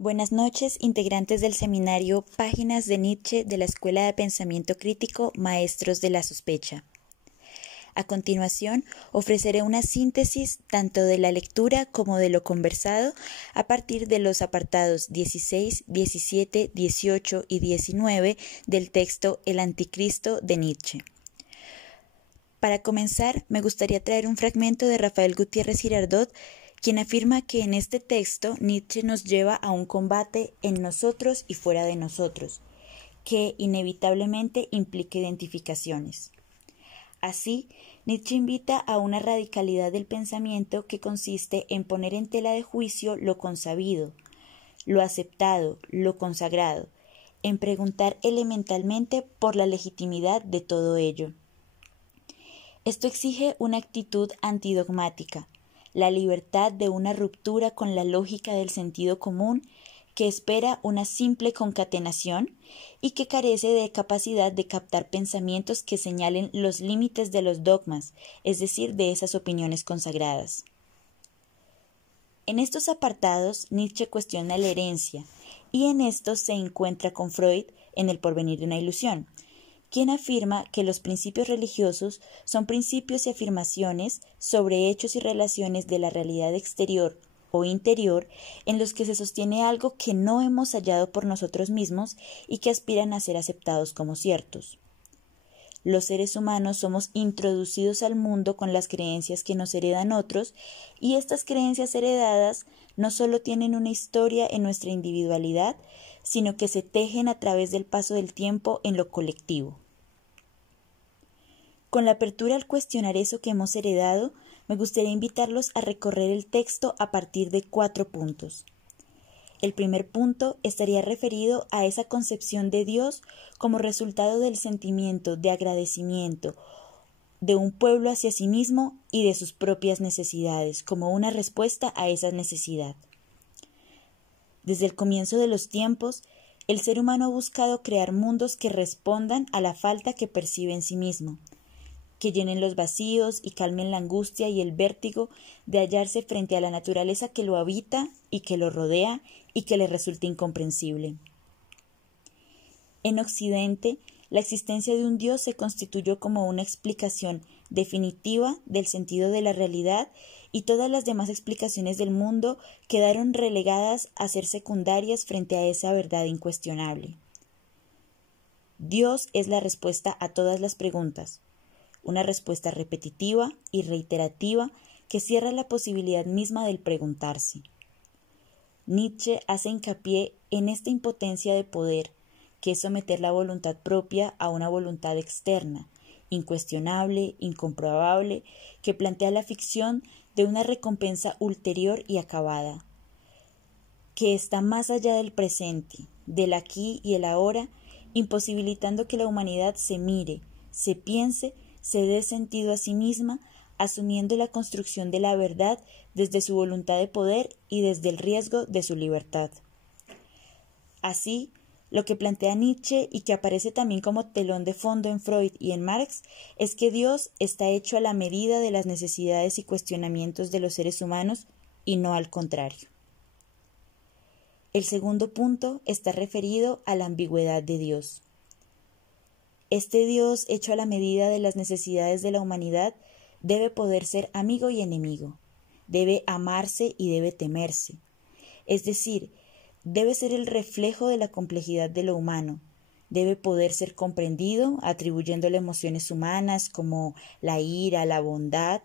Buenas noches, integrantes del seminario Páginas de Nietzsche de la Escuela de Pensamiento Crítico Maestros de la Sospecha. A continuación, ofreceré una síntesis tanto de la lectura como de lo conversado a partir de los apartados 16, 17, 18 y 19 del texto El Anticristo de Nietzsche. Para comenzar, me gustaría traer un fragmento de Rafael Gutiérrez Girardot, quien afirma que en este texto Nietzsche nos lleva a un combate en nosotros y fuera de nosotros, que inevitablemente implica identificaciones. Así, Nietzsche invita a una radicalidad del pensamiento que consiste en poner en tela de juicio lo consabido, lo aceptado, lo consagrado, en preguntar elementalmente por la legitimidad de todo ello. Esto exige una actitud antidogmática, la libertad de una ruptura con la lógica del sentido común que espera una simple concatenación y que carece de capacidad de captar pensamientos que señalen los límites de los dogmas, es decir, de esas opiniones consagradas. En estos apartados, Nietzsche cuestiona la herencia, y en esto se encuentra con Freud en El porvenir de una ilusión, quien afirma que los principios religiosos son principios y afirmaciones sobre hechos y relaciones de la realidad exterior o interior en los que se sostiene algo que no hemos hallado por nosotros mismos y que aspiran a ser aceptados como ciertos. Los seres humanos somos introducidos al mundo con las creencias que nos heredan otros, y estas creencias heredadas no solo tienen una historia en nuestra individualidad, sino que se tejen a través del paso del tiempo en lo colectivo. Con la apertura al cuestionar eso que hemos heredado, me gustaría invitarlos a recorrer el texto a partir de 4 puntos. El primer punto estaría referido a esa concepción de Dios como resultado del sentimiento de agradecimiento de un pueblo hacia sí mismo y de sus propias necesidades, como una respuesta a esa necesidad. Desde el comienzo de los tiempos, el ser humano ha buscado crear mundos que respondan a la falta que percibe en sí mismo, que llenen los vacíos y calmen la angustia y el vértigo de hallarse frente a la naturaleza que lo habita y que lo rodea y que le resulta incomprensible. En Occidente, la existencia de un Dios se constituyó como una explicación definitiva del sentido de la realidad, y todas las demás explicaciones del mundo quedaron relegadas a ser secundarias frente a esa verdad incuestionable. Dios es la respuesta a todas las preguntas, una respuesta repetitiva y reiterativa que cierra la posibilidad misma del preguntarse. Nietzsche hace hincapié en esta impotencia de poder, que es someter la voluntad propia a una voluntad externa, incuestionable, incomprobable, que plantea la ficción de una recompensa ulterior y acabada, que está más allá del presente, del aquí y el ahora, imposibilitando que la humanidad se mire, se piense, se dé sentido a sí misma, asumiendo la construcción de la verdad desde su voluntad de poder y desde el riesgo de su libertad. Así, lo que plantea Nietzsche y que aparece también como telón de fondo en Freud y en Marx es que Dios está hecho a la medida de las necesidades y cuestionamientos de los seres humanos y no al contrario. El segundo punto está referido a la ambigüedad de Dios. Este Dios hecho a la medida de las necesidades de la humanidad debe poder ser amigo y enemigo, debe amarse y debe temerse, es decir, debe ser el reflejo de la complejidad de lo humano, debe poder ser comprendido atribuyéndole emociones humanas como la ira, la bondad,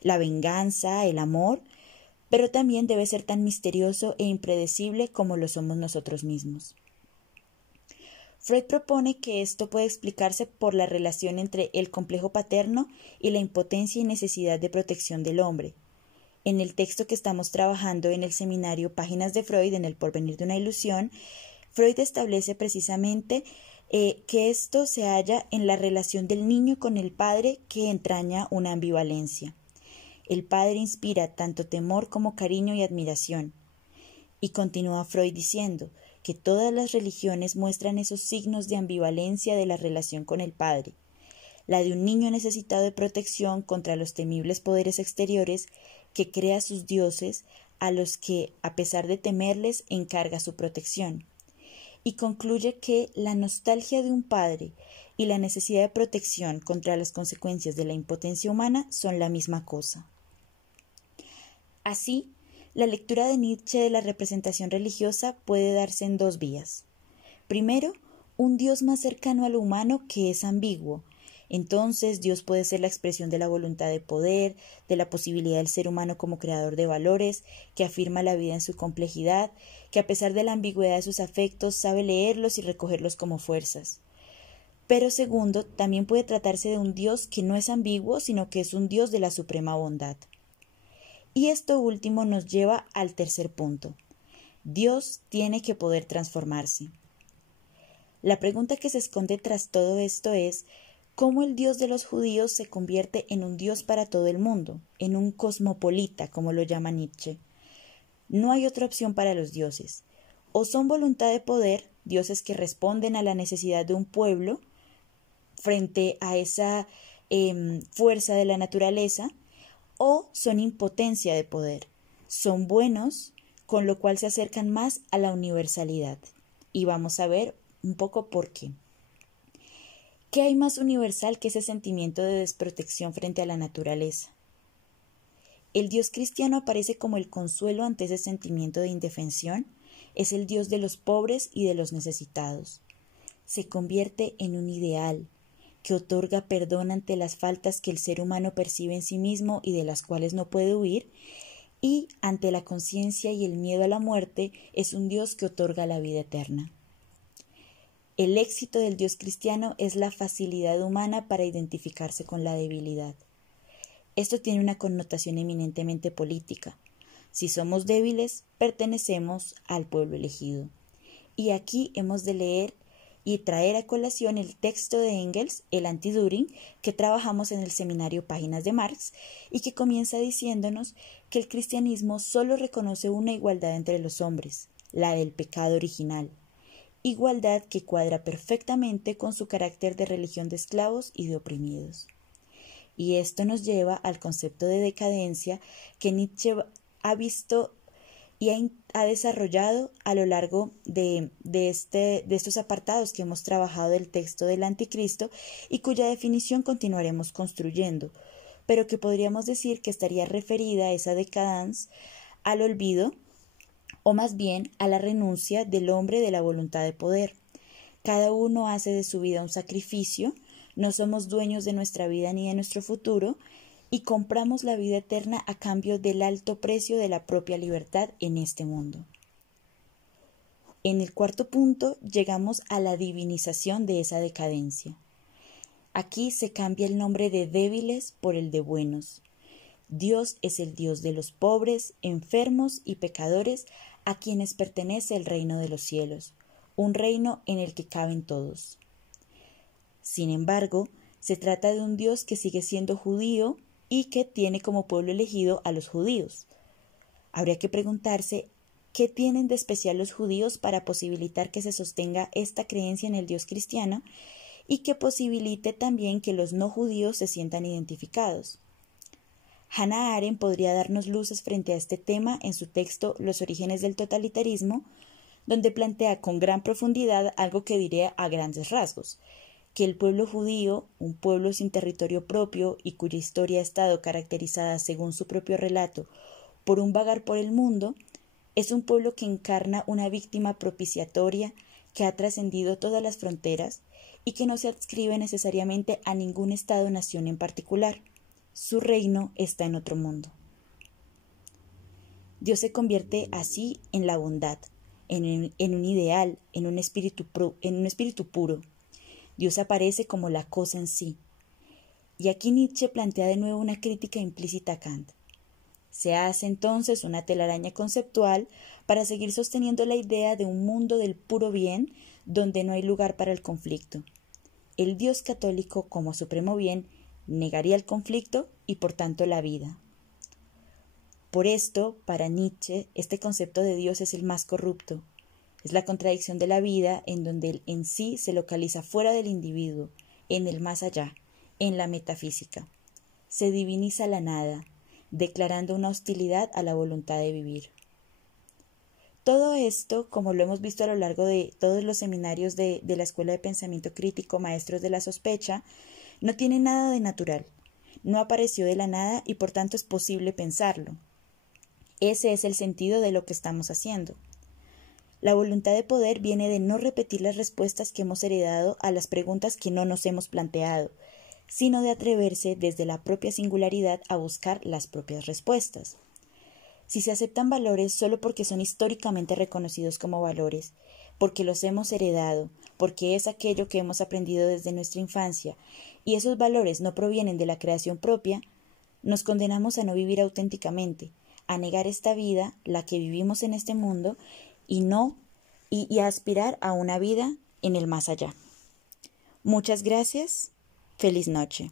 la venganza, el amor, pero también debe ser tan misterioso e impredecible como lo somos nosotros mismos. Freud propone que esto puede explicarse por la relación entre el complejo paterno y la impotencia y necesidad de protección del hombre. En el texto que estamos trabajando en el seminario Páginas de Freud, en El porvenir de una ilusión, Freud establece precisamente que esto se halla en la relación del niño con el padre, que entraña una ambivalencia. El padre inspira tanto temor como cariño y admiración. Y continúa Freud diciendo que todas las religiones muestran esos signos de ambivalencia de la relación con el padre, la de un niño necesitado de protección contra los temibles poderes exteriores que crea sus dioses a los que, a pesar de temerles, encarga su protección, y concluye que la nostalgia de un padre y la necesidad de protección contra las consecuencias de la impotencia humana son la misma cosa. Así, la lectura de Nietzsche de la representación religiosa puede darse en dos vías. Primero, un Dios más cercano a lo humano que es ambiguo. Entonces, Dios puede ser la expresión de la voluntad de poder, de la posibilidad del ser humano como creador de valores, que afirma la vida en su complejidad, que a pesar de la ambigüedad de sus afectos sabe leerlos y recogerlos como fuerzas. Pero segundo, también puede tratarse de un Dios que no es ambiguo, sino que es un Dios de la suprema bondad. Y esto último nos lleva al tercer punto. Dios tiene que poder transformarse. La pregunta que se esconde tras todo esto es cómo el Dios de los judíos se convierte en un Dios para todo el mundo, en un cosmopolita, como lo llama Nietzsche. No hay otra opción para los dioses. O son voluntad de poder, dioses que responden a la necesidad de un pueblo frente a esa fuerza de la naturaleza, o son impotencia de poder. Son buenos, con lo cual se acercan más a la universalidad. Y vamos a ver un poco por qué. ¿Qué hay más universal que ese sentimiento de desprotección frente a la naturaleza? El Dios cristiano aparece como el consuelo ante ese sentimiento de indefensión. Es el Dios de los pobres y de los necesitados. Se convierte en un ideal que otorga perdón ante las faltas que el ser humano percibe en sí mismo y de las cuales no puede huir, y ante la conciencia y el miedo a la muerte es un Dios que otorga la vida eterna. El éxito del Dios cristiano es la facilidad humana para identificarse con la debilidad. Esto tiene una connotación eminentemente política. Si somos débiles, pertenecemos al pueblo elegido. Y aquí hemos de leer y traer a colación el texto de Engels, el Anti-Düring, que trabajamos en el seminario Páginas de Marx, y que comienza diciéndonos que el cristianismo solo reconoce una igualdad entre los hombres, la del pecado original, igualdad que cuadra perfectamente con su carácter de religión de esclavos y de oprimidos. Y esto nos lleva al concepto de decadencia que Nietzsche ha visto y ha desarrollado a lo largo de estos apartados que hemos trabajado del texto del Anticristo y cuya definición continuaremos construyendo, pero que podríamos decir que estaría referida a esa decadence, al olvido, o más bien a la renuncia del hombre de la voluntad de poder. Cada uno hace de su vida un sacrificio, no somos dueños de nuestra vida ni de nuestro futuro, y compramos la vida eterna a cambio del alto precio de la propia libertad en este mundo. En el cuarto punto llegamos a la divinización de esa decadencia. Aquí se cambia el nombre de débiles por el de buenos. Dios es el Dios de los pobres, enfermos y pecadores a quienes pertenece el reino de los cielos, un reino en el que caben todos. Sin embargo, se trata de un Dios que sigue siendo judío y que tiene como pueblo elegido a los judíos. Habría que preguntarse qué tienen de especial los judíos para posibilitar que se sostenga esta creencia en el Dios cristiano y que posibilite también que los no judíos se sientan identificados. Hannah Arendt podría darnos luces frente a este tema en su texto Los orígenes del totalitarismo, donde plantea con gran profundidad algo que diré a grandes rasgos, que el pueblo judío, un pueblo sin territorio propio y cuya historia ha estado caracterizada, según su propio relato, por un vagar por el mundo, es un pueblo que encarna una víctima propiciatoria que ha trascendido todas las fronteras y que no se adscribe necesariamente a ningún estado-nación en particular. Su reino está en otro mundo. Dios se convierte así en la bondad, en un ideal, en un espíritu puro. Dios aparece como la cosa en sí. Y aquí Nietzsche plantea de nuevo una crítica implícita a Kant. Se hace entonces una telaraña conceptual para seguir sosteniendo la idea de un mundo del puro bien donde no hay lugar para el conflicto. El Dios católico, como supremo bien, negaría el conflicto y por tanto la vida. Por esto, para Nietzsche, este concepto de Dios es el más corrupto. Es la contradicción de la vida en donde el en sí se localiza fuera del individuo, en el más allá, en la metafísica. Se diviniza la nada, declarando una hostilidad a la voluntad de vivir. Todo esto, como lo hemos visto a lo largo de todos los seminarios de la Escuela de Pensamiento Crítico Maestros de la Sospecha, no tiene nada de natural, no apareció de la nada y por tanto es posible pensarlo. Ese es el sentido de lo que estamos haciendo. La voluntad de poder viene de no repetir las respuestas que hemos heredado a las preguntas que no nos hemos planteado, sino de atreverse desde la propia singularidad a buscar las propias respuestas. Si se aceptan valores solo porque son históricamente reconocidos como valores, porque los hemos heredado, porque es aquello que hemos aprendido desde nuestra infancia, y esos valores no provienen de la creación propia, nos condenamos a no vivir auténticamente, a negar esta vida, la que vivimos en este mundo, y a aspirar a una vida en el más allá. Muchas gracias. Feliz noche.